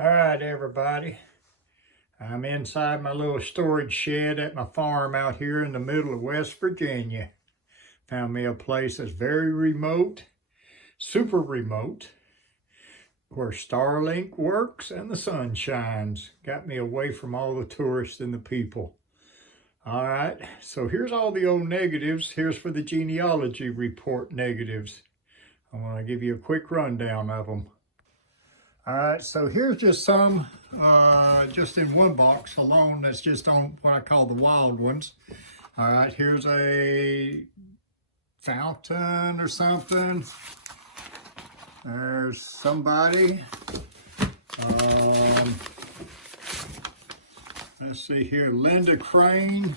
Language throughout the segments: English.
All right, everybody. I'm inside my little storage shed at my farm out here in the middle of West Virginia. Found me a place that's very remote, super remote, where Starlink works and the sun shines. Got me away from all the tourists and the people. All right, so here's all the old negatives. Here's for the genealogy report negatives. I want to give you a quick rundown of them. All right, so here's just some, just in one box alone, that's just on what I call the wild ones. All right, here's a fountain or something. There's somebody. Let's see here, Linda Crane.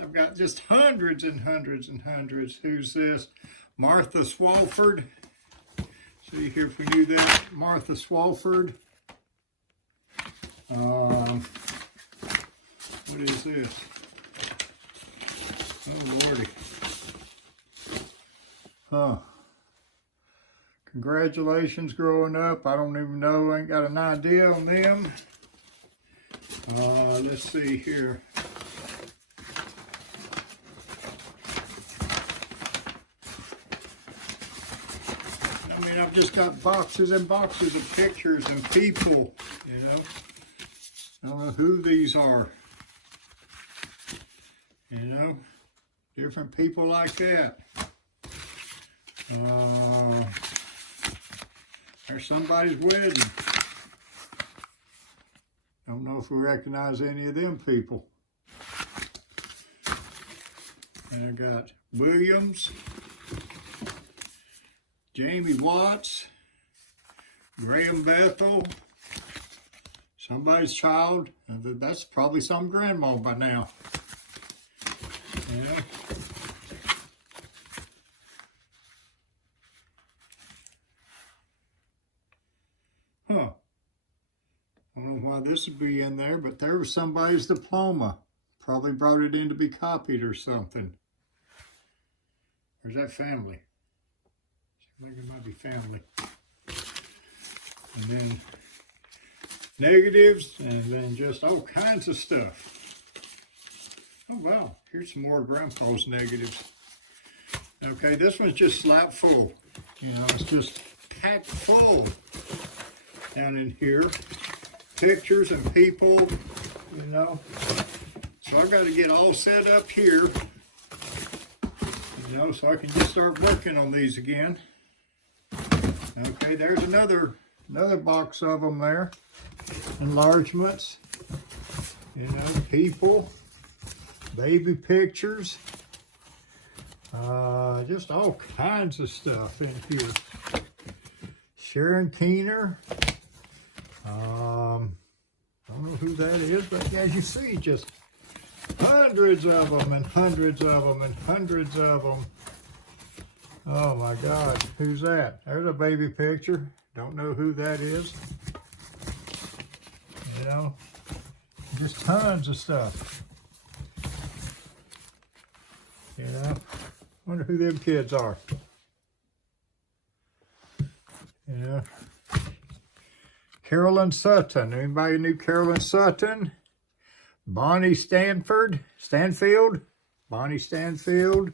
I've got just hundreds and hundreds and hundreds. Who's this? Martha Swalford. See here if we knew that. Martha Swalford. What is this? Oh, Lordy. Huh. Congratulations growing up. I don't even know. I ain't got an idea on them. Let's see here. I've just got boxes and boxes of pictures and people, you know. I don't know who these are. You know, different people like that. There's somebody's wedding. Don't know if we recognize any of them people. And I got Williams, Jamie Watts, Graham Bethel, somebody's child. That's probably some grandma by now. Yeah. Huh. I don't know why this would be in there, but there was somebody's diploma. Probably brought it in to be copied or something. There's that family. I think it might be family. And then negatives, and then just all kinds of stuff. Oh wow, here's some more of Grandpa's negatives. Okay, this one's just slap full. You know, it's just packed full down in here. Pictures and people, you know. So I've got to get all set up here, you know, so I can just start working on these again. Okay, there's another box of them there. Enlargements, you know, people, baby pictures, just all kinds of stuff in here. Sharon Keener, I don't know who that is, but as you see, just hundreds of them and hundreds of them and hundreds of them. Oh my God, who's that? There's a baby picture. Don't know who that is. You know, just tons of stuff. You know, wonder who them kids are. You know, Carolyn Sutton. Anybody knew Carolyn Sutton? Bonnie Stanfield. Bonnie Stanfield.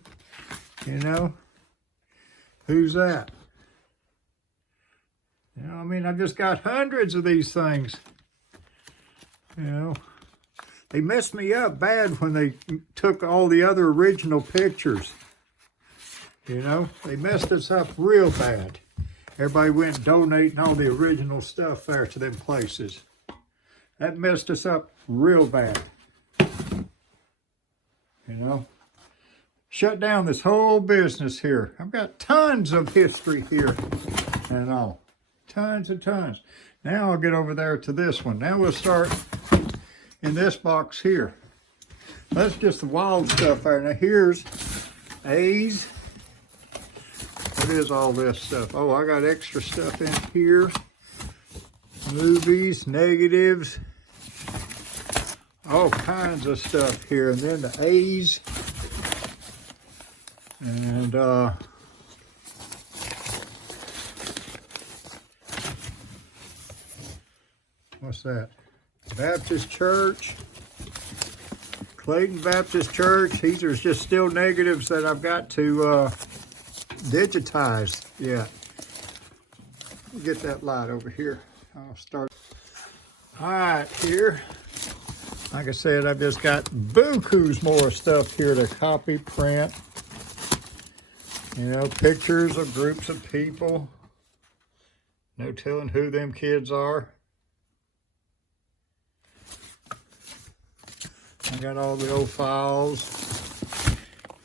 You know. Who's that? You know, I mean, I've just got hundreds of these things. You know, they messed me up bad when they took all the other original pictures. You know, they messed us up real bad. Everybody went donating all the original stuff there to them places. That messed us up real bad. You know. Shut down this whole business here. I've got tons of history here and all. Tons and tons. Now I'll get over there to this one. Now we'll start in this box here. That's just the wild stuff there. Now here's A's. What is all this stuff? Oh, I got extra stuff in here. Movies, negatives. All kinds of stuff here. And then the A's. And What's that? Baptist Church. Clayton Baptist Church. These are just still negatives that I've got to digitize. Yeah. Get that light over here. I'll start. All right, here. Like I said, I've just got bukus more stuff here to copy, print. You know, pictures of groups of people. No telling who them kids are. I got all the old files.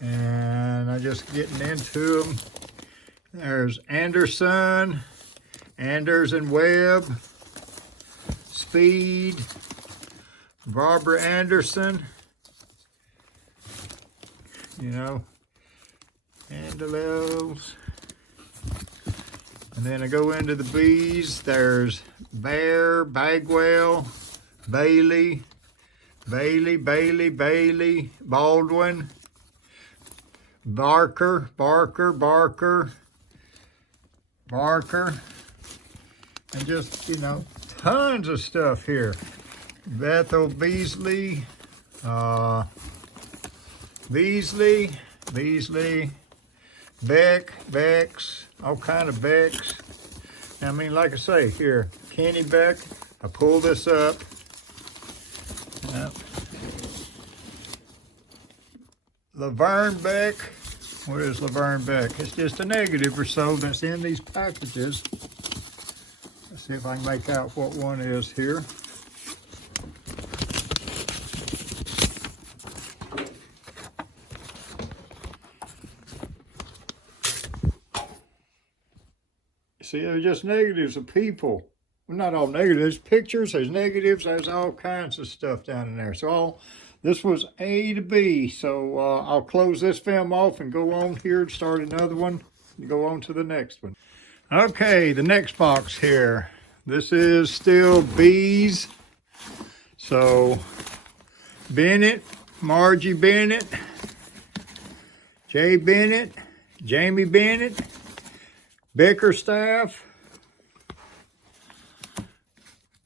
And I'm just getting into them. There's Anderson, Anders and Webb, Speed, Barbara Anderson, you know, Angelos. And then I go into the B's. There's Bear, Bagwell, Bailey, Baldwin, Barker, and just, you know, tons of stuff here. Bethel, Beasley, Becks, all kind of Becks. I mean, like I say, here, Kenny Beck, I pull this up. Laverne Beck, what is Laverne Beck? It's just a negative or so that's in these packages. Let's see if I can make out what one is here. See, they're just negatives of people. Well, not all negatives. There's pictures, there's negatives, there's all kinds of stuff down in there. So this was A to B. So I'll close this film off and go on here and start another one and go on to the next one. Okay, the next box here. This is still B's. So Bennett, Margie Bennett, Jay Bennett, Jamie Bennett, Bickerstaff,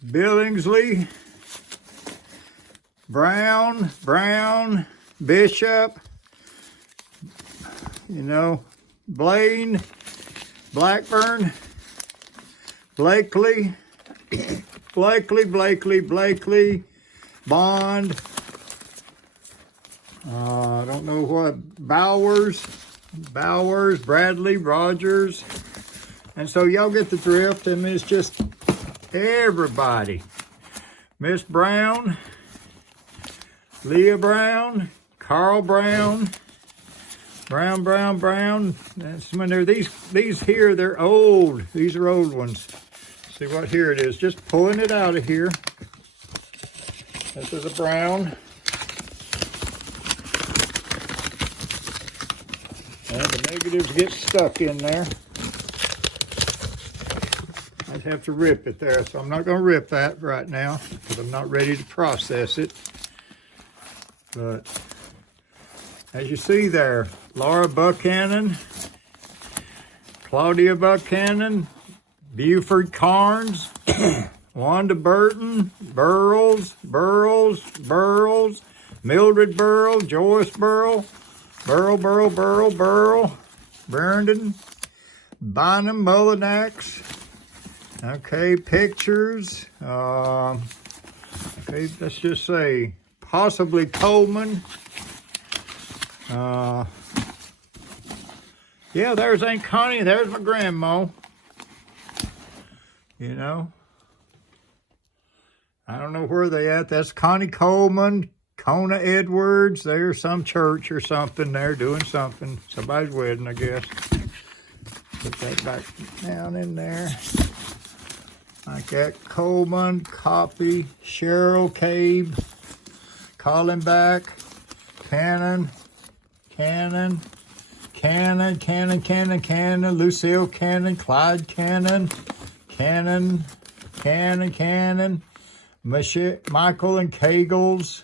Billingsley, Brown, Bishop, you know, Blaine, Blackburn, Blakely, Bond, I don't know what, Bowers, Bradley, Rogers. And so y'all get the drift. I mean, it's just everybody. Miss Brown, Leah Brown, Carl Brown, Brown. That's when they're these here, they're old. These are old ones. See what here it is. Just pulling it out of here. This is a Brown. And the negatives get stuck in there. I'd have to rip it there, so I'm not going to rip that right now because I'm not ready to process it. But as you see there, Laura Buchanan, Claudia Buchanan, Buford Carnes, Wanda Burton, Burrows, Mildred Burrow, Joyce Burrow, Brandon, Bynum Mullinax. Okay, pictures. Okay, let's just say possibly Coleman. Yeah, there's Aunt Connie. There's my grandma. You know, I don't know where they at. That's Connie Coleman, Kona Edwards. There's some church or something there doing something. Somebody's wedding, I guess. Put that back down in there. Like that. Coleman, copy, Cheryl Cabe, Colin Back, Cannon, Lucille Cannon, Clyde Cannon, Michael and Kegels,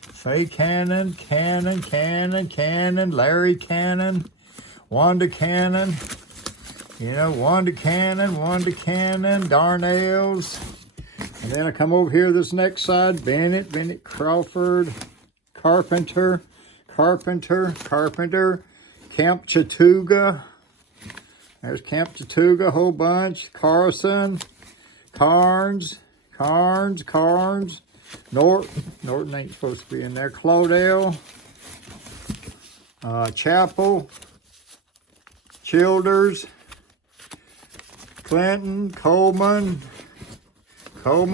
Faye Cannon, Larry Cannon, Wanda Cannon, you know, Wanda Cannon, Darnells, And then I come over here this next side, Bennett, Crawford, Carpenter, Camp Chattooga. There's Camp Chattooga, whole bunch. Carson, Carnes. Norton ain't supposed to be in there. Claudel, Chapel, Childers, Clinton, Coleman. You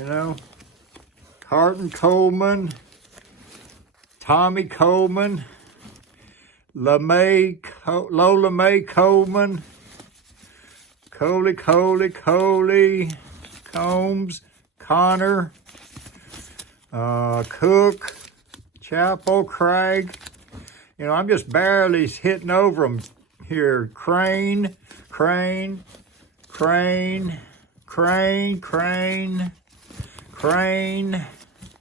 know, Carton Coleman, Tommy Coleman, Lola Mae Coleman, Coley, Combs, Connor, Cook, Chapel, Craig. You know, I'm just barely hitting over them here. Crane,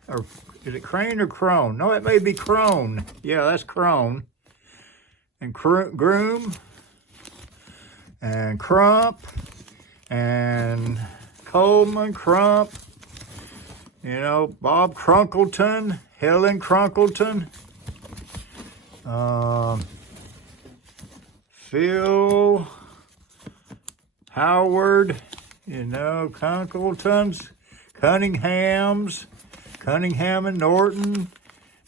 or is it Crane or Crone? No, it may be Crone. Yeah, that's Crone. And Groom, and Crump, and Coleman, Crump, you know, Bob Crunkleton, Helen Crunkleton, Phil Howard, you know, Crunkletons, Cunningham and Norton,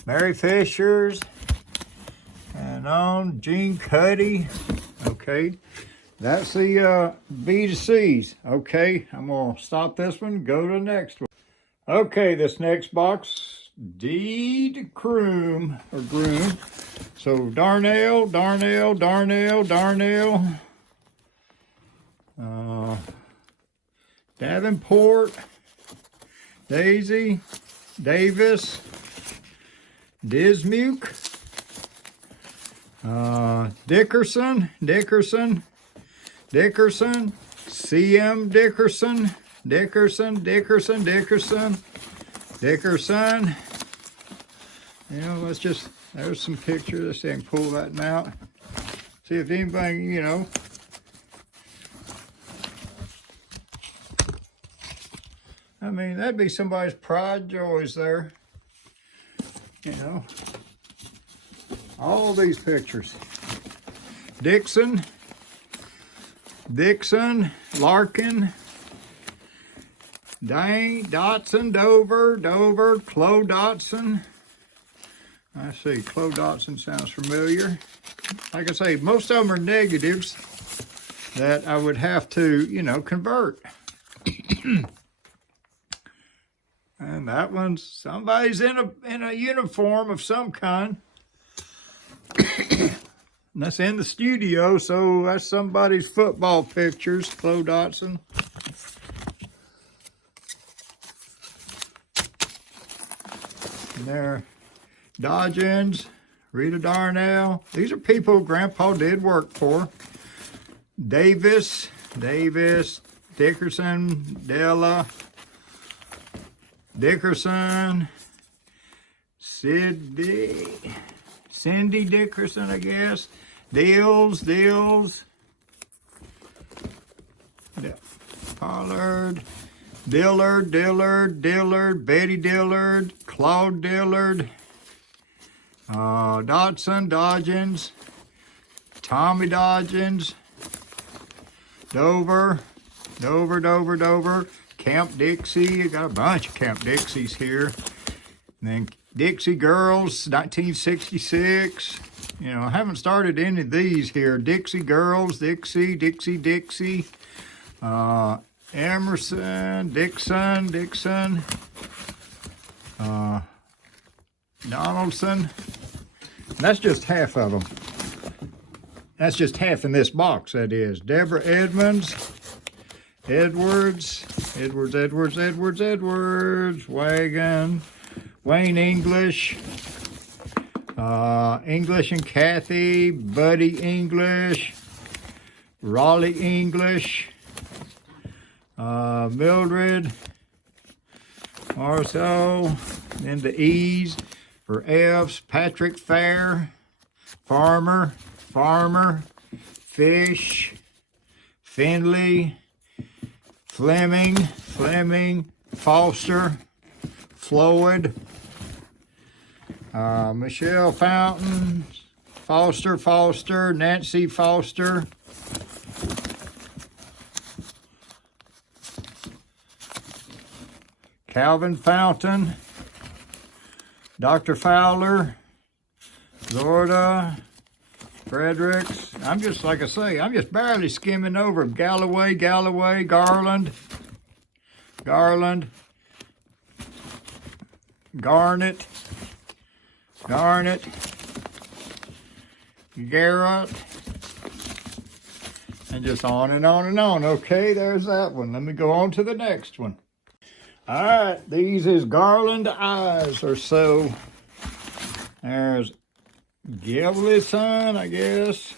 Mary Fishers, and on Gene Cuddy. Okay, that's the B to C's. Okay, I'm gonna stop this one, go to the next one. Okay, this next box, D to Groom. So Darnell, Davenport, Daisy, Davis, Dismuke, Dickerson, CM Dickerson. You know, there's some pictures. Let's see if I can pull that out. See if anything, you know. I mean, that'd be somebody's pride joys there. You know, all these pictures. Dixon, Larkin, Dane, Dotson, Dover, Chloe Dotson. I see, Chloe Dotson sounds familiar. Like I say, most of them are negatives that I would have to, you know, convert. And that one's, somebody's in a uniform of some kind. And that's in the studio, so that's somebody's football pictures, Chloe Dotson. And there, Dodgens, Rita Darnell. These are people Grandpa did work for. Davis, Dickerson, Della, Dickerson, Cindy Dickerson, I guess. Dills, yeah. Pollard, Dillard, Betty Dillard, Claude Dillard, Dodgens, Tommy Dodgens, Dover, Camp Dixie. I got a bunch of Camp Dixies here. And then Dixie Girls, 1966. You know, I haven't started any of these here. Dixie Girls, Dixie. Emerson, Dixon. Donaldson. And that's just half of them. That's just half in this box, that is. Deborah Edmonds, Edwards, Wagon, Wayne English, English and Kathy, Buddy English, Raleigh English, Mildred, Marceau, then the E's for F's, Patrick Fair, Farmer, Fish, Findley, Fleming, Foster, Floyd, Michelle Fountain, Foster, Nancy Foster, Calvin Fountain, Dr. Fowler, Lorda, Fredericks. I'm just, like I say, I'm just barely skimming over them. Galloway, Garland, Garnett, Garrett, and just on and on and on. Okay, there's that one. Let me go on to the next one. All right, these is Garland eyes or so. There's Gibson, I guess.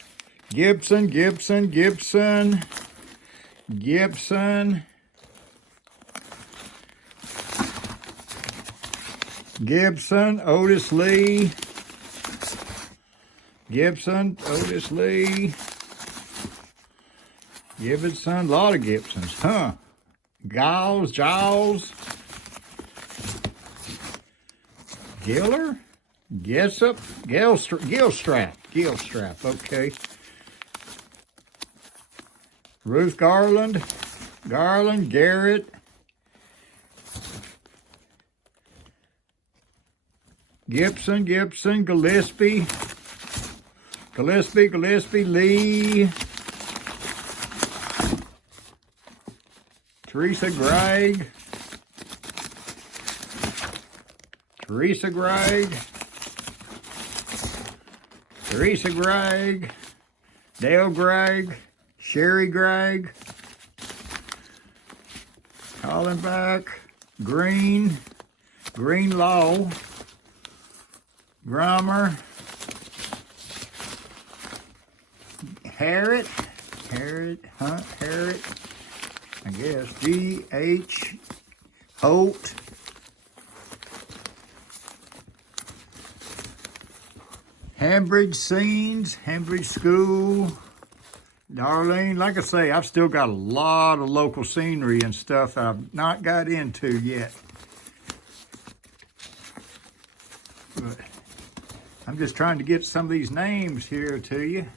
Gibson, Otis Lee, Gibson, a lot of Gibsons, huh? Giles, Giller, Jessup, Gilstrap, okay. Ruth Garland, Garrett, Gibson, Gillespie, Lee, Teresa Gregg, Dale Gregg, Sherry Gregg, Collenbach, Greenlaw, Grummer, Harriet, I guess, G.H. Holt, Hambridge Scenes, Hambridge School, Darlene. Like I say, I've still got a lot of local scenery and stuff I've not got into yet. But I'm just trying to get some of these names here to you.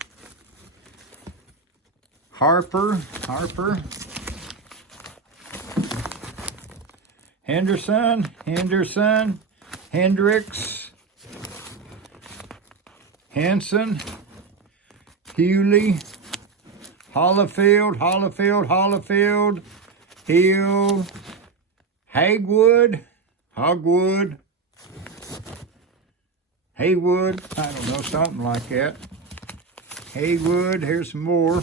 Harper, Henderson, Hendricks, Henson, Hewley, Hollifield, Hill, Haywood, I don't know, something like that. Haywood, here's some more.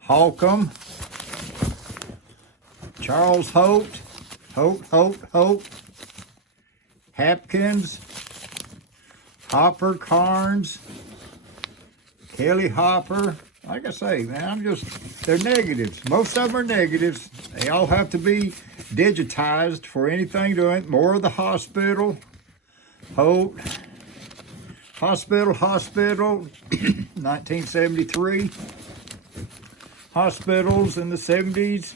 Holcomb, Charles Holt, Hapkins, Hopper, Carnes, Kelly Hopper. Like I say, man, they're negatives. Most of them are negatives. They all have to be digitized for anything to it. More of the hospital, Holt, hospital, 1973. Hospitals in the 70s.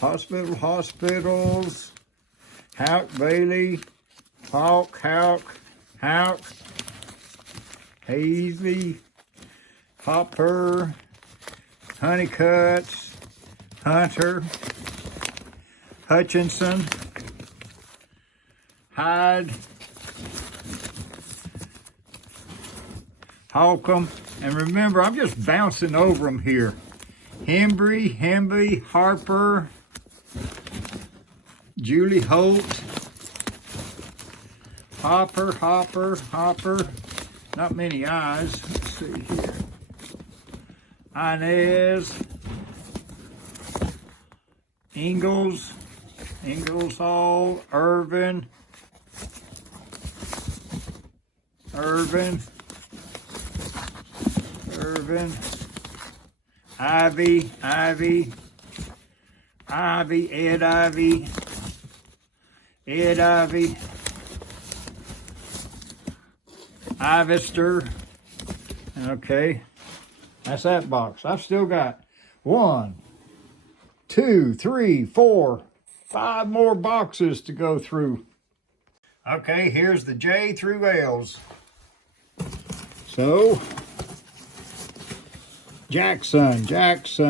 Hospitals. Houck, Bailey, Hawk, Hazley, Hopper, Honeycutts, Hunter, Hutchinson, Hyde, Holcomb. And remember, I'm just bouncing over them here. Hemby, Harper, Julie Holt, Hopper. Not many eyes. Let's see here. Inez, Ingalls Hall, Irvin, Ivy, Ed Ivy, Ivester. Okay, that's that box. I've still got 1, 2, 3, 4, 5 more boxes to go through. Okay, here's the J through L's. So, Jackson, James,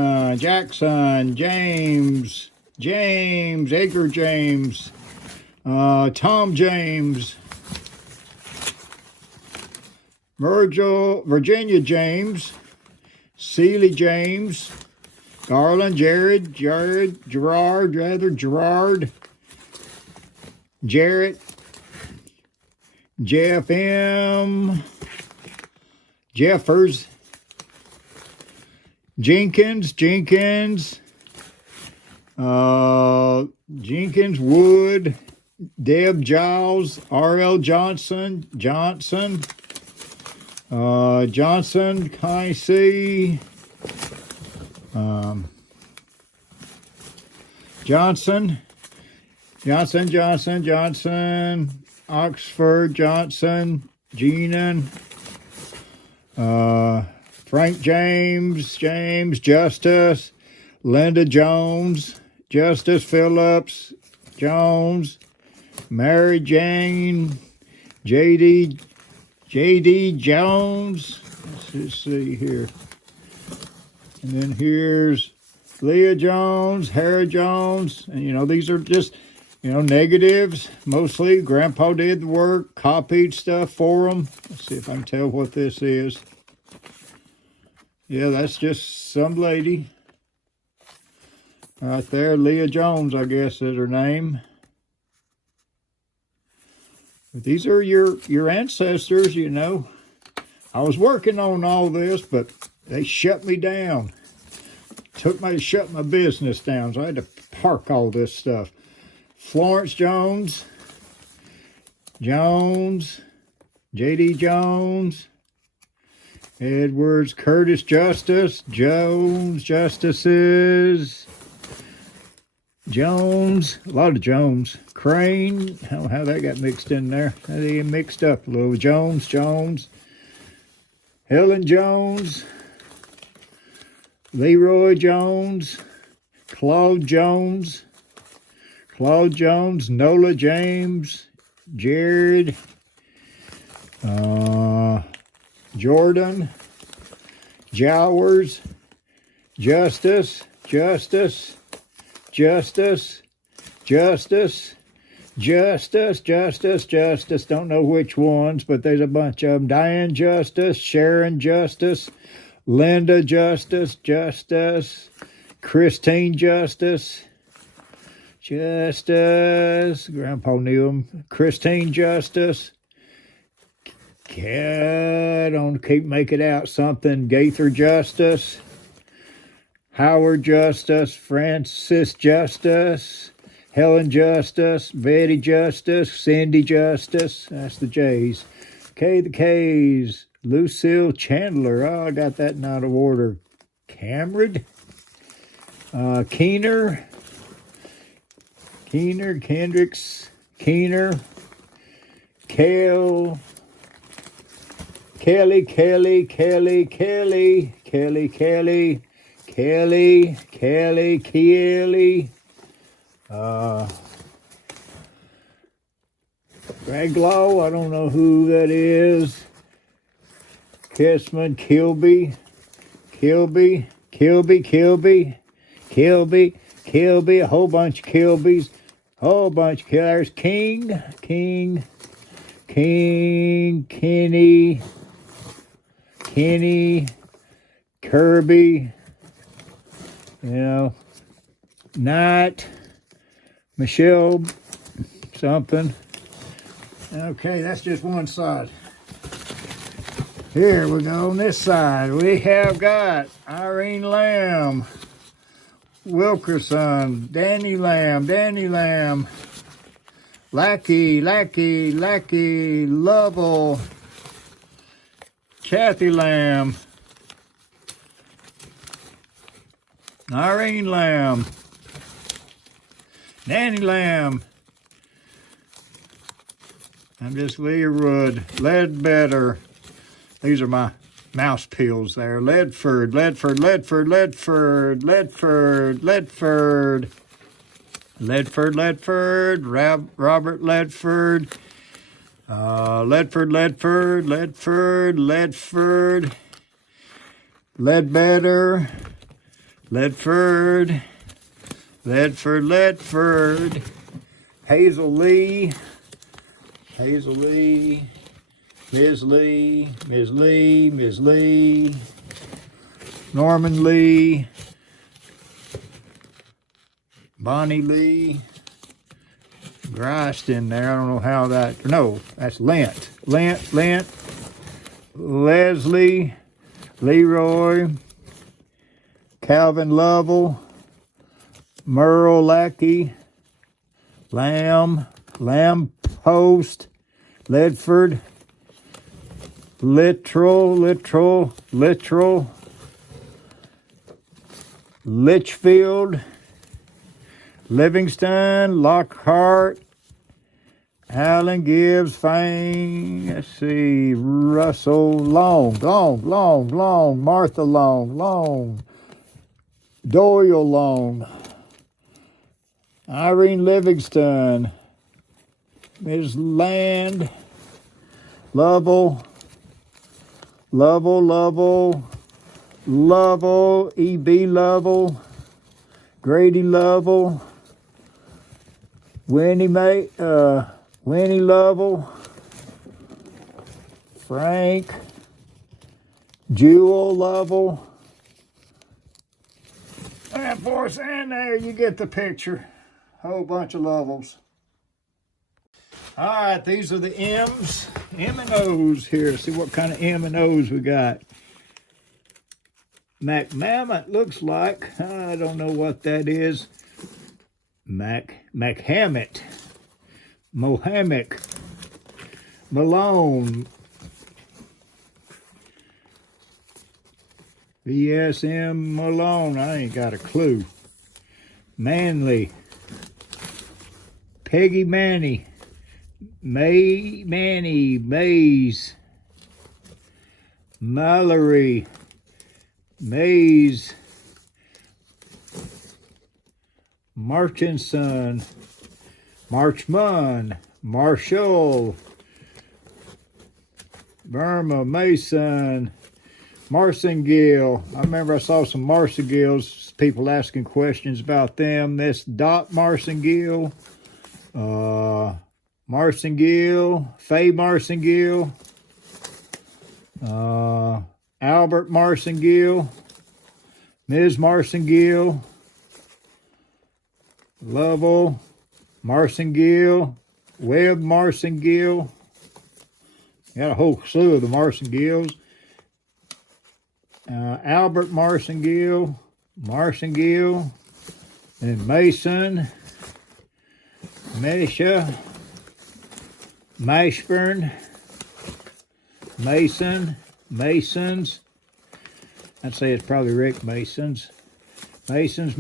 Edgar James, Tom James, Virginia James, Seeley James, Garland, Gerard, Jarrett, Jeff M, Jeffers, Jenkins, Wood, Deb Giles, R.L. Johnson, Johnson, Kicey, Johnson, Oxford, Johnson, Geenan, Frank James, Justice, Linda Jones, Justice Phillips, Jones, Mary Jane, J.D. Jones. Let's just see here. And then here's Leah Jones, Hera Jones. And, these are just, negatives mostly. Grandpa did the work, copied stuff for them. Let's see if I can tell what this is. Yeah, that's just some lady. Right there, Leah Jones, I guess is her name. But these are your ancestors, I was working on all this, but they shut me down. Took me to shut my business down, so I had to park all this stuff. Florence Jones, J.D. Jones, Edwards, Curtis Justice, Jones, Justices, Jones, a lot of Jones, Crane, how that got mixed in there. That got mixed up a little. Jones, Helen Jones, Leroy Jones, Claude Jones, Nola James, Jared, Jordan, Jowers, Justice, don't know which ones, but there's a bunch of them. Diane Justice, Sharon Justice, Linda Justice, Christine Justice, Grandpa knew them. Christine Justice, I don't keep making out something. Gaither Justice, Howard Justice, Francis Justice, Helen Justice, Betty Justice, Cindy Justice. That's the J's. Okay, the K's. Lucille Chandler. Oh, I got that in out of order. Cameron. Keener, Kendricks, Keener. Kelly, Raglow, I don't know who that is. Kissman, Kilby, a whole bunch of Kilbys, there's King, Kenny, Kirby, Knight, Michelle, something. Okay, that's just one side. Here we go on this side. We have got Irene Lamb, Wilkerson, Danny Lamb, Lackey, Lovell, Kathy Lamb, Irene Lamb, Danny Lamb. I'm just Leah Wood, Ledbetter. These are my mouse pills there. Ledford, Ledford, Ledford, Ledford, Ledford, Ledford, Ledford, Ledford, Robert Ledford, Ledford, Ledford, Ledford, Ledford, Ledbetter, Ledford, Ledford, Ledford, Hazel Lee, Hazel Lee, Ms. Lee, Ms. Lee, Ms. Lee, Norman Lee, Bonnie Lee, Grist in there. I don't know how that, no, that's Lent. Lent, Leslie, Leroy, Calvin Lovell, Merle Lackey, Lamb Post, Ledford, Littrell, Litchfield, Livingston, Lockhart, Allen Gibbs, Fang, let's see, Russell, Long, Martha Long, Doyle Long, Irene Livingston, Ms. Land, Lovell, E.B. Lovell, Grady Lovell, Winnie Lovell, Frank, Jewel Lovell. And boys, and there you get the picture. Whole bunch of Lovells. All right, these are the M's, M and O's here. See what kind of M and O's we got. McMammoth looks like. I don't know what that is. McHammett, Mohammed, Malone, VSM Malone. I ain't got a clue. Manley, Peggy Manny, Mays, Mallory, Mays, Marchinson, Marchman, Marshall, Burma, Mason, Marcingill. I remember I saw some Marcingills, people asking questions about them. This Dot Marcingill, Faye Marcingill, Albert Marcingill, Ms. Marcingill, Lovell, Marcingill, Webb Marcingill. Got a whole slew of the Marcingills. Albert Marcingill, and Mason, Mesha, Mashburn, Masons. I'd say it's probably Rick Masons. Masons,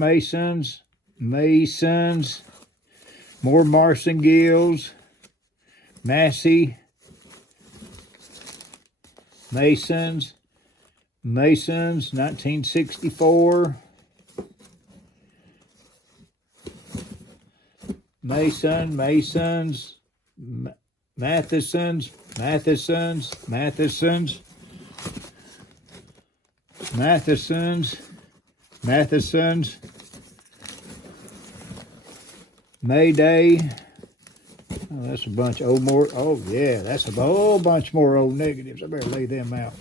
more Marcingills, Massey, Masons, 1964, Masons, Mathesons, Mayday. Oh, that's a bunch of more. Oh, yeah, that's a whole bunch more old negatives. I better lay them out.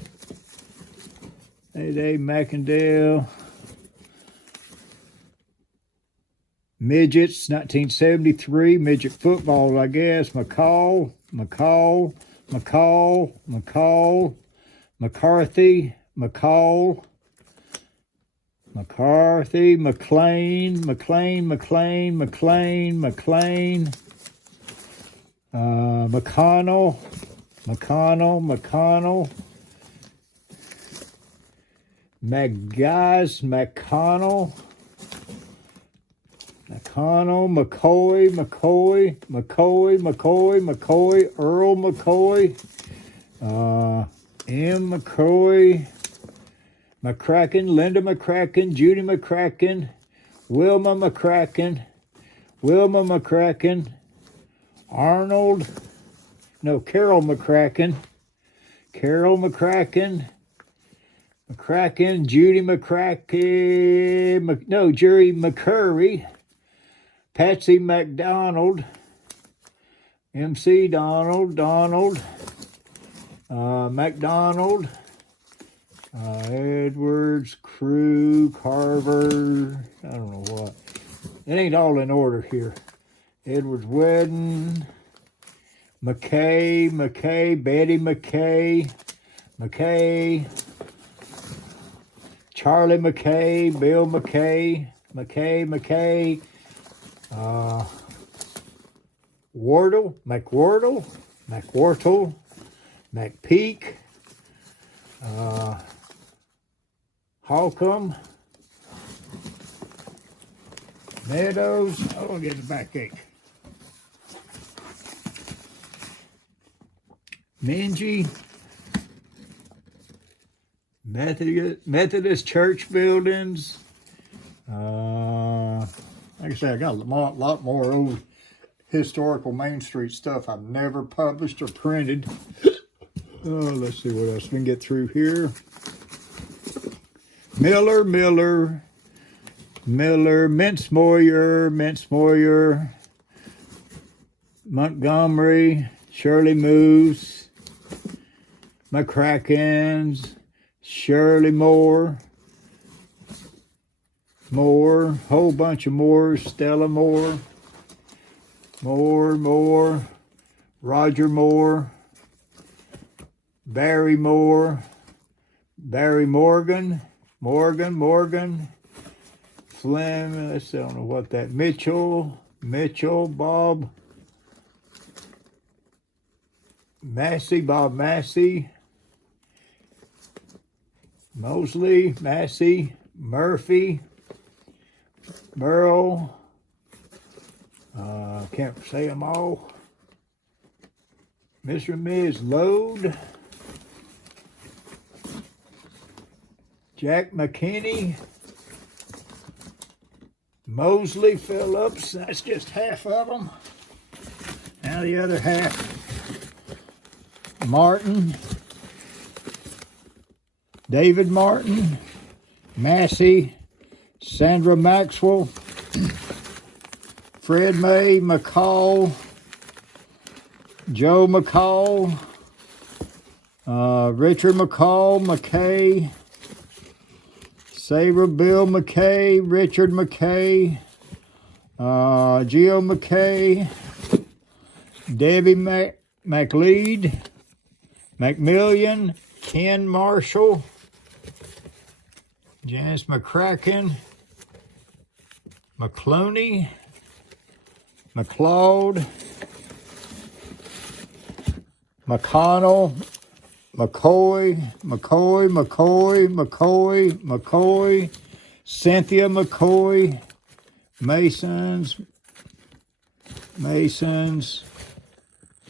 Mayday, Mackendale. Midgets, 1973. Midget football, I guess. McCall, McCarthy, McLean, McConnell, McConnell, McCoy, Earl McCoy, M. McCoy, McCracken, Linda McCracken, Judy McCracken, Wilma McCracken, Carol McCracken, Judy McCracken, Jerry McCurry, Patsy McDonald, MC Donald, McDonald, Edwards, Crew, Carver, I don't know what. It ain't all in order here. Edwards Wedden, McKay, Betty McKay, Charlie McKay, Bill McKay, McWartle, McPeak, Holcomb, Meadows, I'll get the backache. Mingy, Methodist church buildings. Like I said, I got a lot more old historical Main Street stuff I've never published or printed. Let's see what else we can get through here. Miller, Mincemoyer, Montgomery, Shirley Moose, McCrackens, Shirley Moore, whole bunch of Moores, Stella Moore, Roger Moore, Barry Moore, Barry Morgan, Flynn, I don't know what that, Mitchell, Bob Massey, Mosley, Massey, Murphy, Merle, can't say them all, Mr. and Ms. Load, Jack McKinney, Mosley Phillips, that's just half of them. Now the other half, Martin, David Martin, Massey, Sandra Maxwell, Fred May, McCall, Joe McCall, Richard McCall, McKay, Sarah Bill McKay, Richard McKay, Geo McKay, Debbie McLeod, McMillian, Ken Marshall, Janice McCracken, McCloney, McLeod, McConnell, McCoy, Cynthia McCoy, Masons,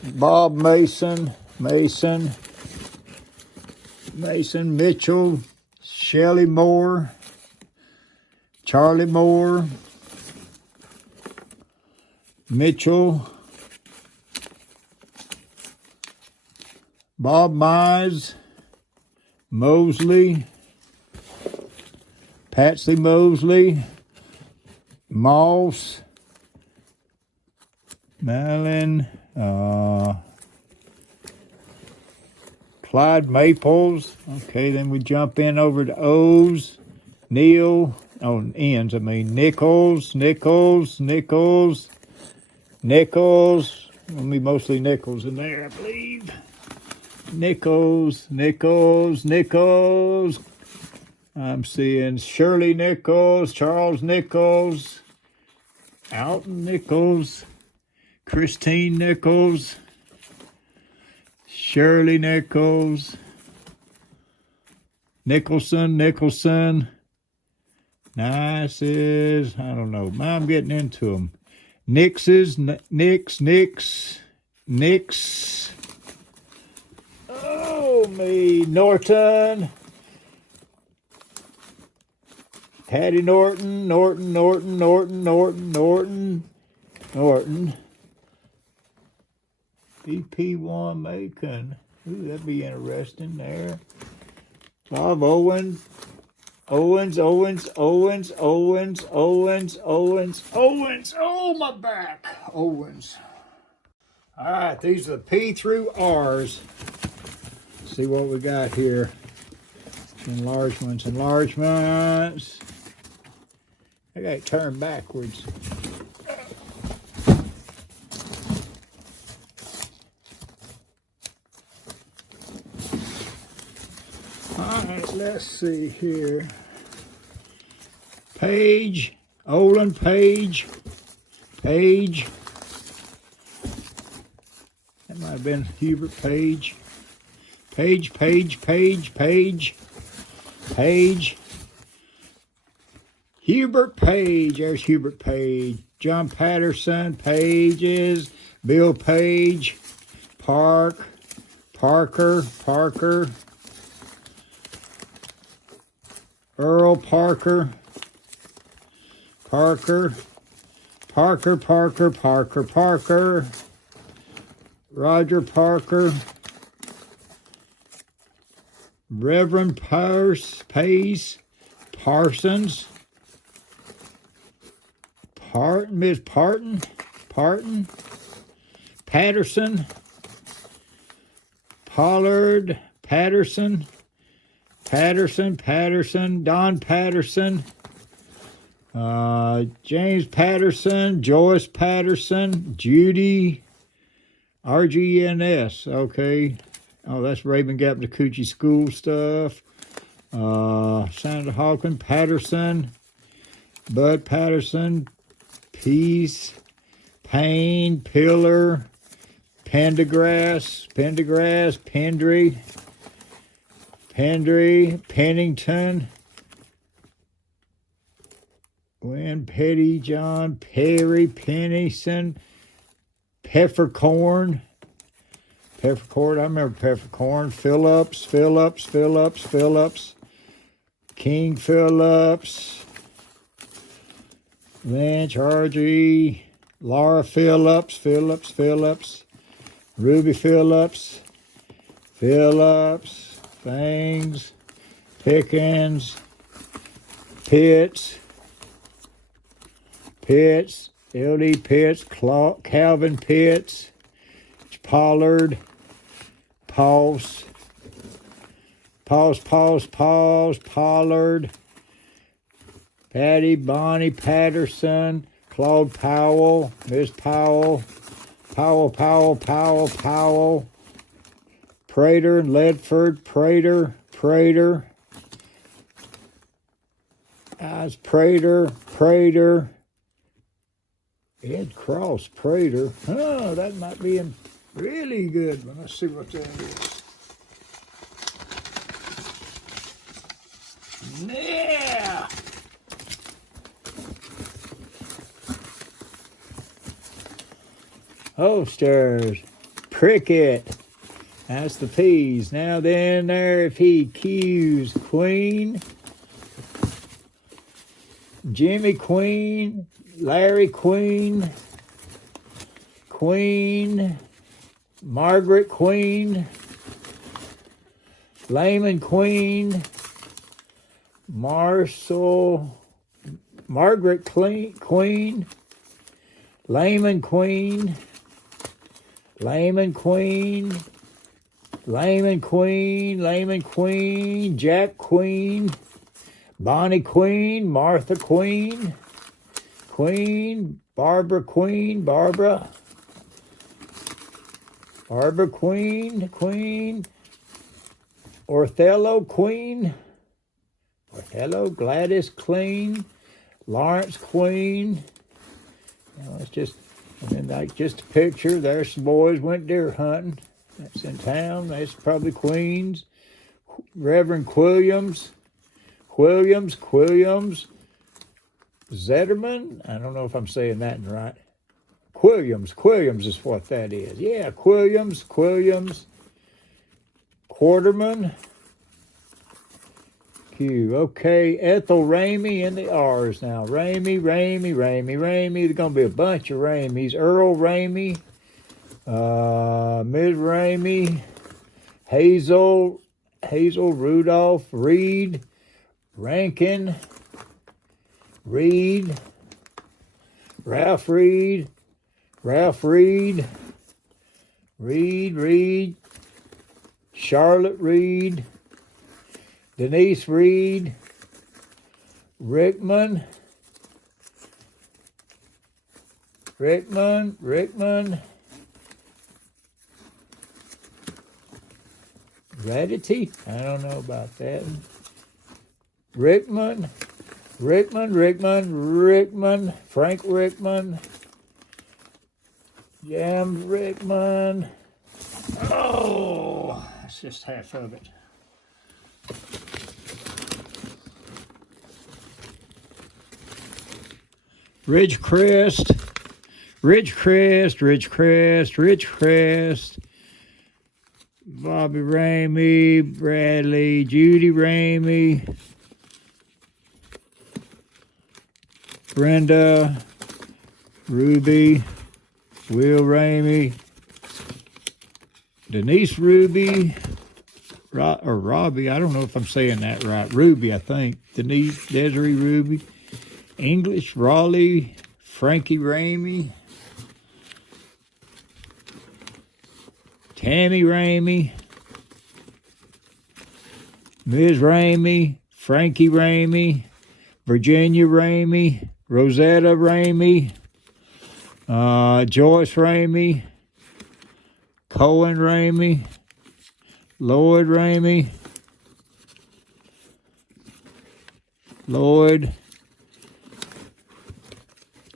Bob Mason, Mitchell, Shelley Moore, Charlie Moore, Mitchell, Bob Mize, Mosley, Patsy Mosley, Moss, Malin, Clyde Maples. Okay, then we jump in over to O's, Neil, N's, Nichols. Gonna be mostly Nichols in there, I believe. Nichols. I'm seeing Shirley Nichols, Charles Nichols, Alton Nichols, Christine Nichols, Shirley Nichols, Nicholson. Nice's, I don't know. I'm getting into them. Nix. Oh, Oh, me. Norton. Patty Norton. EP1 Macon. Ooh, that'd be interesting there. Bob Owens. Owens. Oh, my back. Owens. All right, these are the P through R's. Let's see what we got here. Enlargements. I got it turned backwards. All right, let's see here. Page, Olin Page. That might have been Hubert Page. Page. Hubert Page. There's Hubert Page. John Patterson. Pages. Bill Page. Parker. Earl Parker. Roger Parker. Reverend Pace. Parsons. Miss Parton. Patterson. Pollard. Patterson. Don Patterson. James Patterson. Joyce Patterson. Judy. RGNS. Okay. Oh, that's Raven Gap to Coochie School stuff. Sandra Hawkins. Patterson. Bud Patterson. Peace. Payne. Pillar. Pendergrass. Pendry, Pennington, Wynn, Petty, John, Perry, Pennison, Peppercorn. I remember Peppercorn. Phillips. King Phillips. Lynch, RG, Laura Phillips. Ruby Phillips. Things, Pickens, Pitts, LD Pitts, Calvin Pitts, Pollard, Pollard, Patty, Bonnie Patterson, Claude Powell, Miss Powell, Prater, Ledford, Prater. Prater. Ed Cross, Prater. Oh, that might be a really good one. Let's see what that is. Yeah! Holsters, Prickett. That's the P's. Now then, there, if he Q's, Queen, Jimmy Queen, Larry Queen, Margaret Queen, Layman Queen, Margaret Queen, Layman Queen, Jack Queen, Bonnie Queen, Martha Queen, Barbara Queen, Barbara Queen, Othello Queen, Gladys Queen, Lawrence Queen. It's just, just a picture. There's some boys went deer hunting. That's in town. That's probably Queens. Reverend Quilliams. Zetterman. I don't know if I'm saying that right. Quilliams is what that is. Yeah, Quilliams. Quarterman. Q. Okay, Ethel Ramey in the R's now. Ramey. There's going to be a bunch of Rameys. Earl Ramey. Ms. Ramey. Hazel Rudolph. Reed. Rankin. Reed. Ralph Reed. Reed. Charlotte Reed. Denise Reed. Rickman. Radity? I don't know about that. Rickman. Frank Rickman. James Rickman. Oh, that's just half of it. Ridgecrest. Bobby Ramey, Bradley, Judy Ramey, Brenda, Ruby, Will Ramey, Denise Ruby, or Robbie, I don't know if I'm saying that right. Ruby, I think. Denise, Desiree Ruby, English, Raleigh, Frankie Ramey, Tammy Ramey, Ms. Ramey, Frankie Ramey, Virginia Ramey, Rosetta Ramey, Joyce Ramey, Cohen Ramey, Lloyd Ramey,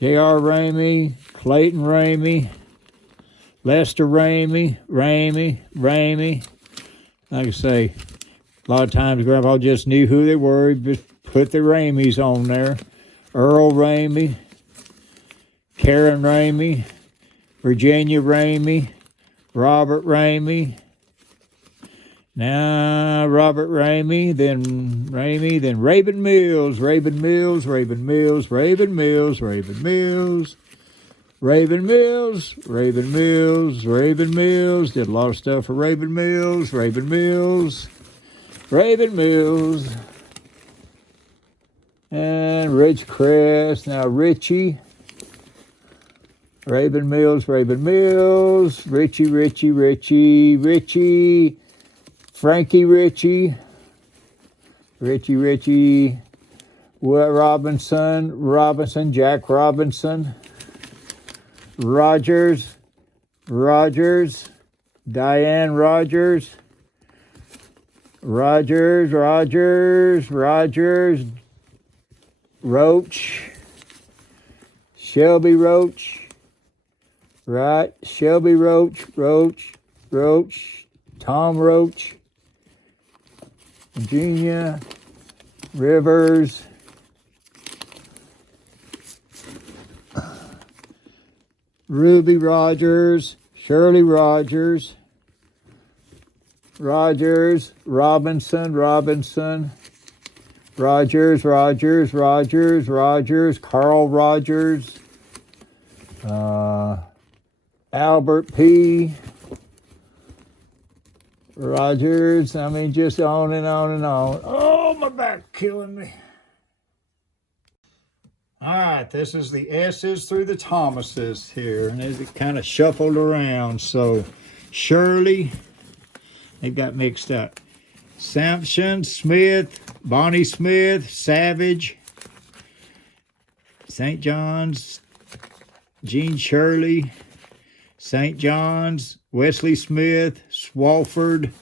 J.R. Ramey, Clayton Ramey, Lester Ramey. Like I say, a lot of times Grandpa just knew who they were. He just put the Rameys on there. Earl Ramey, Karen Ramey, Virginia Ramey, Robert Ramey. Now Robert Ramey, then Rabun Mills. Did a lot of stuff for Rabun Mills. And Ridgecrest, now Richie. Rabun Mills. Richie. Frankie Richie. Robinson, Jack Robinson. Rogers, Diane Rogers, Roach, Shelby Roach, Tom Roach, Virginia Rivers, Ruby Rogers, Shirley Rogers, Robinson, Rogers, Carl Rogers, Albert P. Rogers, I mean, just on and on and on. Oh, my back killing me. All right, this is the S's through the Thomases here, and it kind of shuffled around. So, Shirley, they got mixed up. Sampson, Smith, Bonnie Smith, Savage, St. John's, Jean Shirley, St. John's, Wesley Smith, Swalford,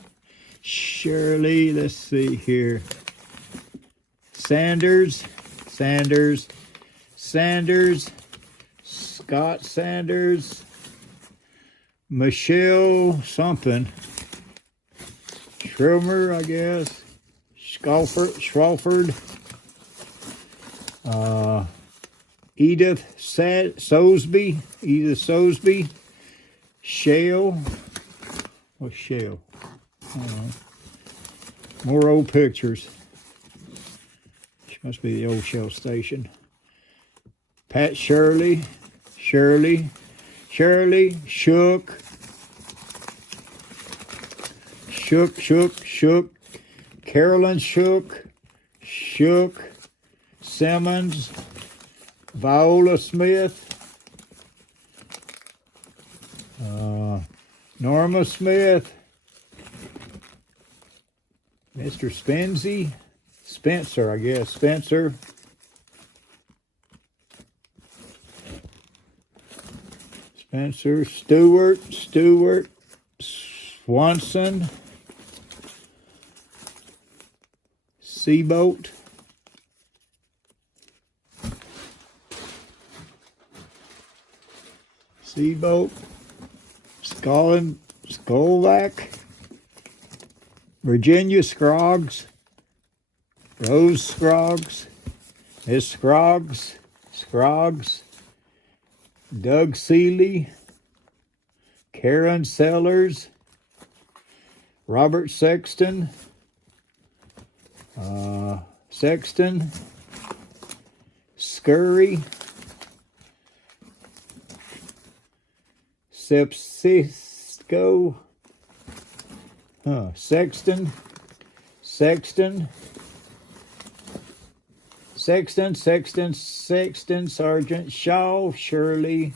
Shirley, let's see here. Sanders, Scott Sanders, Michelle something, Schromer, I guess, Schwalford, Edith Sosby, Shale, what's Shale? More old pictures. This must be the old Shell station. Pat Shirley, Shirley, Shook, Carolyn Shook, Simmons, Viola Smith, Norma Smith, Mr. Spencer, I guess, Spencer, Stewart, Swanson, Seaboat, Skolak, Virginia Scroggs, Rose Scroggs, Miss Scroggs, Doug Seeley, Karen Sellers, Robert Sexton, Scurry, Sepsisco, Sexton, Sergeant Shaw, Shirley,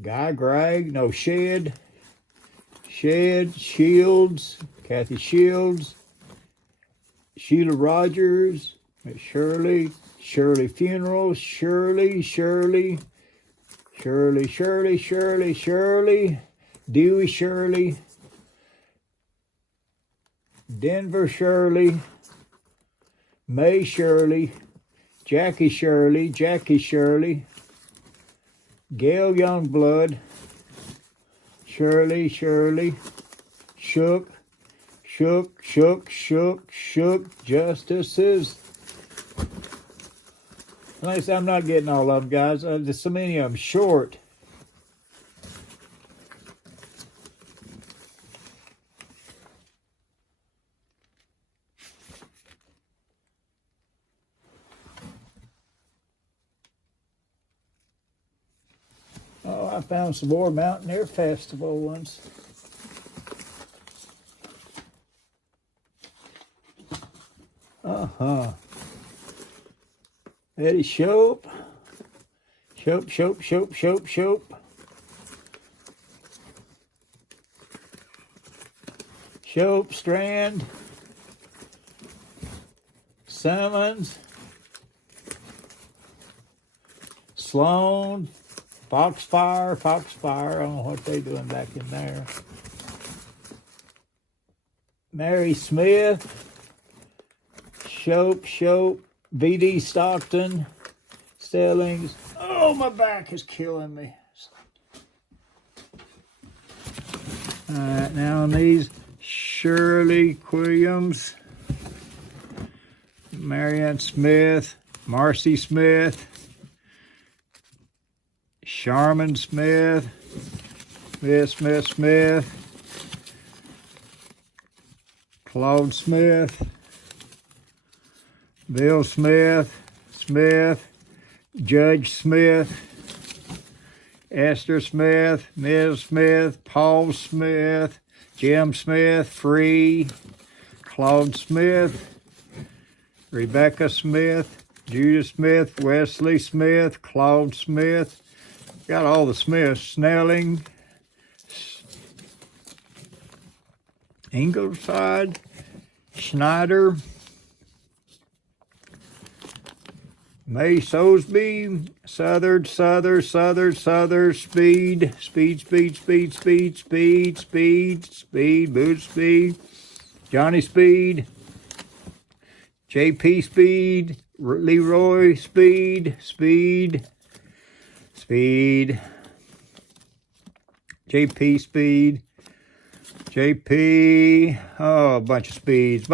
Guy Gregg, no, Shed, Shields, Kathy Shields, Sheila Rogers, Shirley Funeral, Shirley, Dewey Shirley, Denver Shirley, May Shirley, Jackie Shirley, Gail Youngblood, Shirley, Shook, Justices. Like I said, I'm not getting all of them, guys. There's so many of them short. Oh, I found some more Mountain Air Festival ones. Eddie Shope. Shope, Strand, Simmons, Sloan, Foxfire. I don't know what they doing back in there. Mary Smith, Shope, V.D. Stockton, Stellings. Oh, my back is killing me. All right, now on these, Shirley Williams, Marianne Smith, Marcy Smith, Sharman Smith, Smith, Claude Smith, Bill Smith, Judge Smith, Esther Smith, Ms. Smith, Paul Smith, Jim Smith, Free, Claude Smith, Rebecca Smith, Judah Smith, Wesley Smith, Claude Smith. Got all the Smiths. Snelling, Ingleside, Schneider, May Sosby, Southard, Speed, Booth Speed, Johnny Speed, JP Speed, Leroy Speed, JP Speed, JP, oh, a bunch of speeds,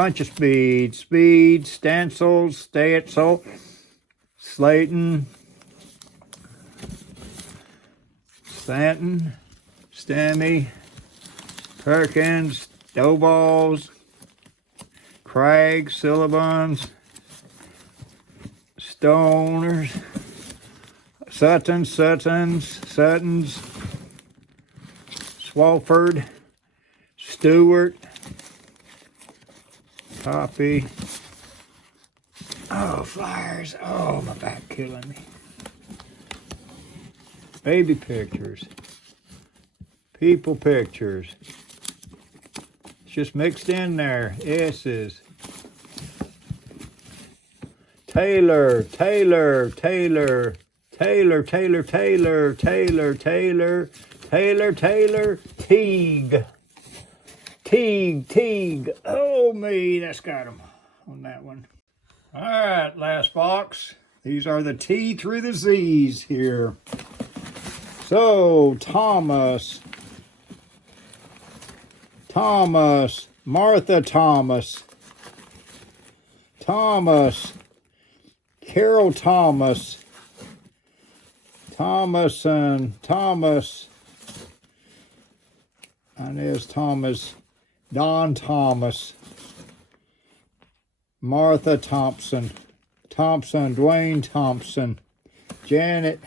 Stansel, Slayton, Stanton, Stammy, Perkins, Doughballs, Craigs, Sullivans, Stoners, Suttons, Swalford, Stewart, Copy. Oh, flyers. Oh, my back killing me. Baby pictures. People pictures. It's just mixed in there. S's. Taylor, Taylor, Taylor, Taylor, Taylor, Taylor, Taylor, Taylor, Taylor, Taylor, Teague. Teague, Teague. Oh, me. That's got him on that one. All right, last box. These are the T through the Z's here. So, Thomas, Martha Thomas, Carol Thomas, Thomason, Thomas, Inez Thomas, Don Thomas, Martha Thompson, Dwayne Thompson, Janet,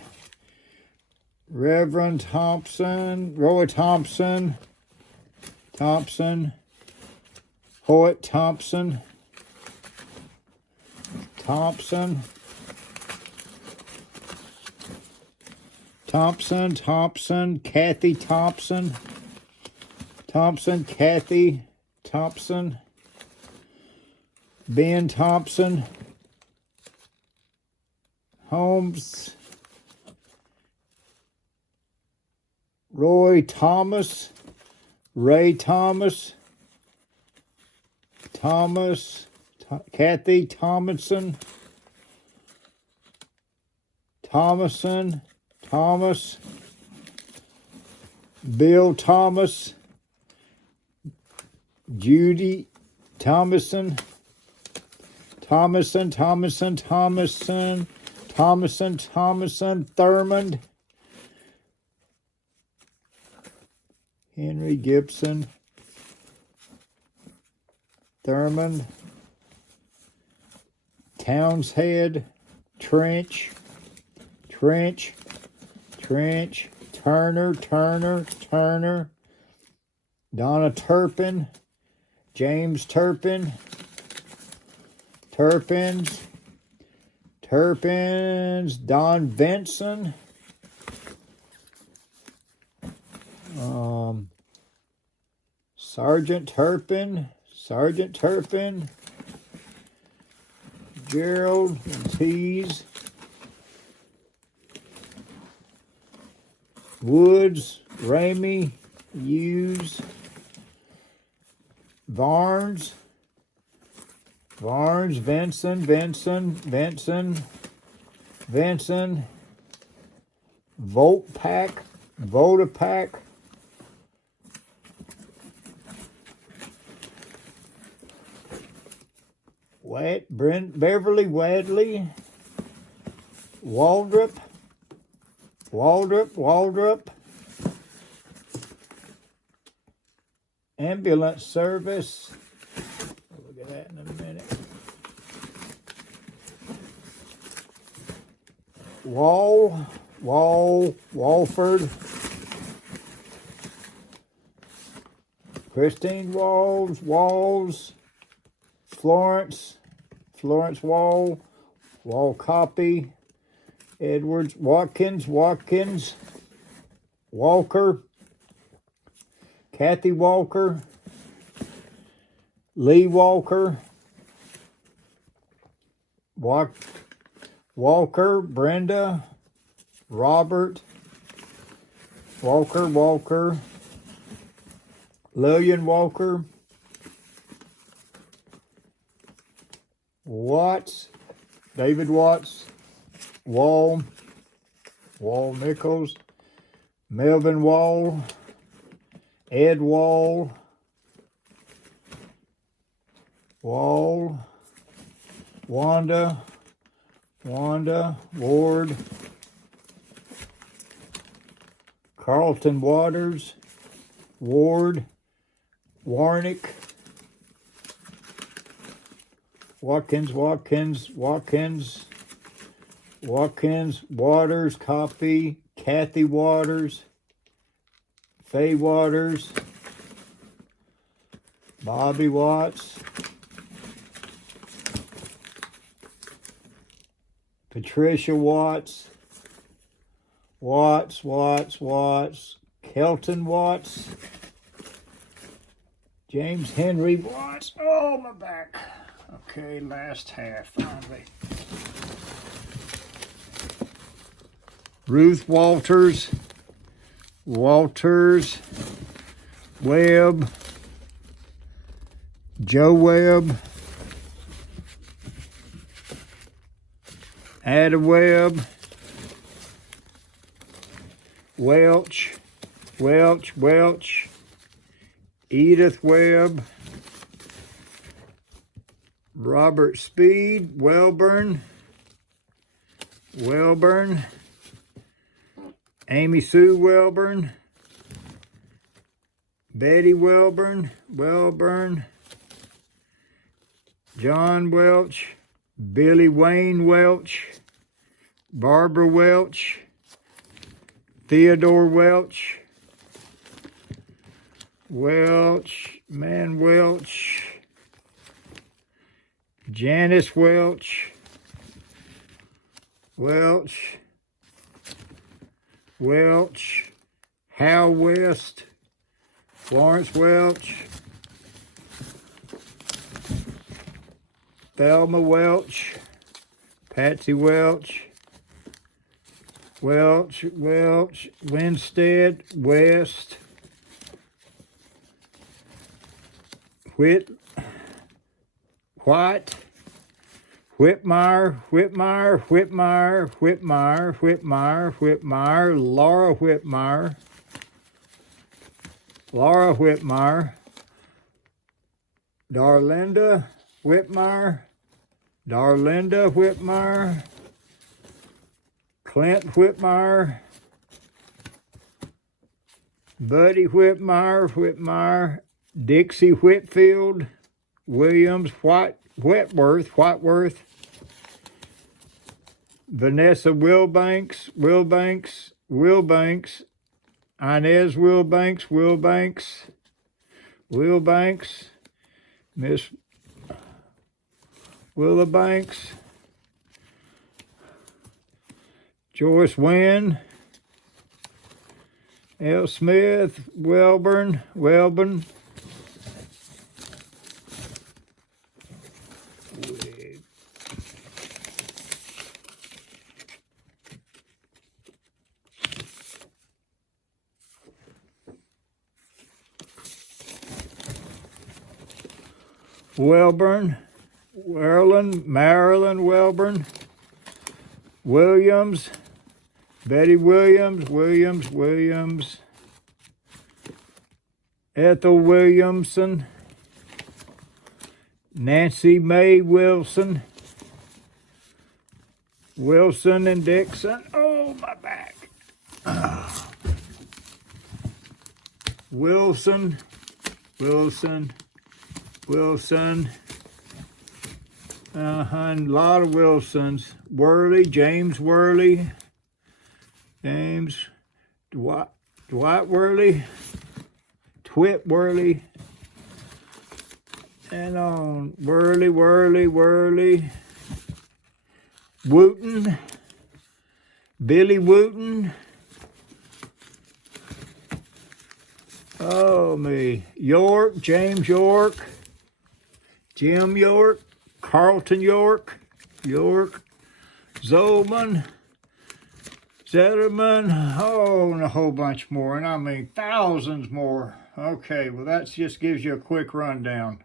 Reverend Thompson, Roy Thompson, Hoyt Thompson, Kathy Thompson, Kathy Thompson, Ben Thompson, Holmes, Roy Thomas, Ray Thomas, Kathy Thomason, Thomas, Bill Thomas, Judy Thomason, Thurmond, Henry Gibson, Thurmond, Townshead, Trench, Turner, Donna Turpin, James Turpin, Don Benson, Sergeant Turpin, Gerald Tees, Woods, Ramey, Hughes, Barnes, Vinson, Votapack, Beverly Wadley, Waldrop, Ambulance Service. We'll look at that in a minute. Walford, Christine Walls, Florence Wall Copy, Edwards, Watkins, Walker, Kathy Walker, Lee Walker, Walker, Brenda, Robert, Walker, Lillian Walker, Watts, David Watts, Wall Nichols, Melvin Wall, Ed Wall, Wanda, Ward, Carlton Waters, Ward, Warnick, Watkins, Waters, Copy, Kathy Waters, Faye Waters, Bobby Watts, Patricia Watts, Kelton Watts, James Henry Watts. Oh, my back. Okay, last half finally. Ruth Walters, Webb, Joe Webb, Ada Webb, Welch, Edith Webb, Robert Speed, Welburn, Amy Sue Welburn, Betty Welburn, John Welch, Billy Wayne Welch, Barbara Welch, Theodore Welch, Janice Welch, Hal West, Florence Welch, Thelma Welch, Patsy Welch, Winstead, West, Whitmire, Laura Whitmire, Darlinda Whitmire, Clint Whitmire, Buddy Whitmire, Dixie Whitfield, Williams Whitworth, Vanessa Wilbanks, Inez Wilbanks, Miss Willabanks, Joyce Wynn, L. Smith, Welburn, Marilyn Welburn, Williams, Betty Williams, Ethel Williamson, Nancy Mae Wilson and Dixon. Oh, my back. Wilson. A lot of Wilsons. James Worley, Dwight Worley, Twit Worley, and on Worley, Wooten, Billy Wooten. Oh, me. York, James York, Jim York, Carlton York, Zolman, Zetterman, oh, and a whole bunch more, and I mean thousands more. Okay, well, that just gives you a quick rundown.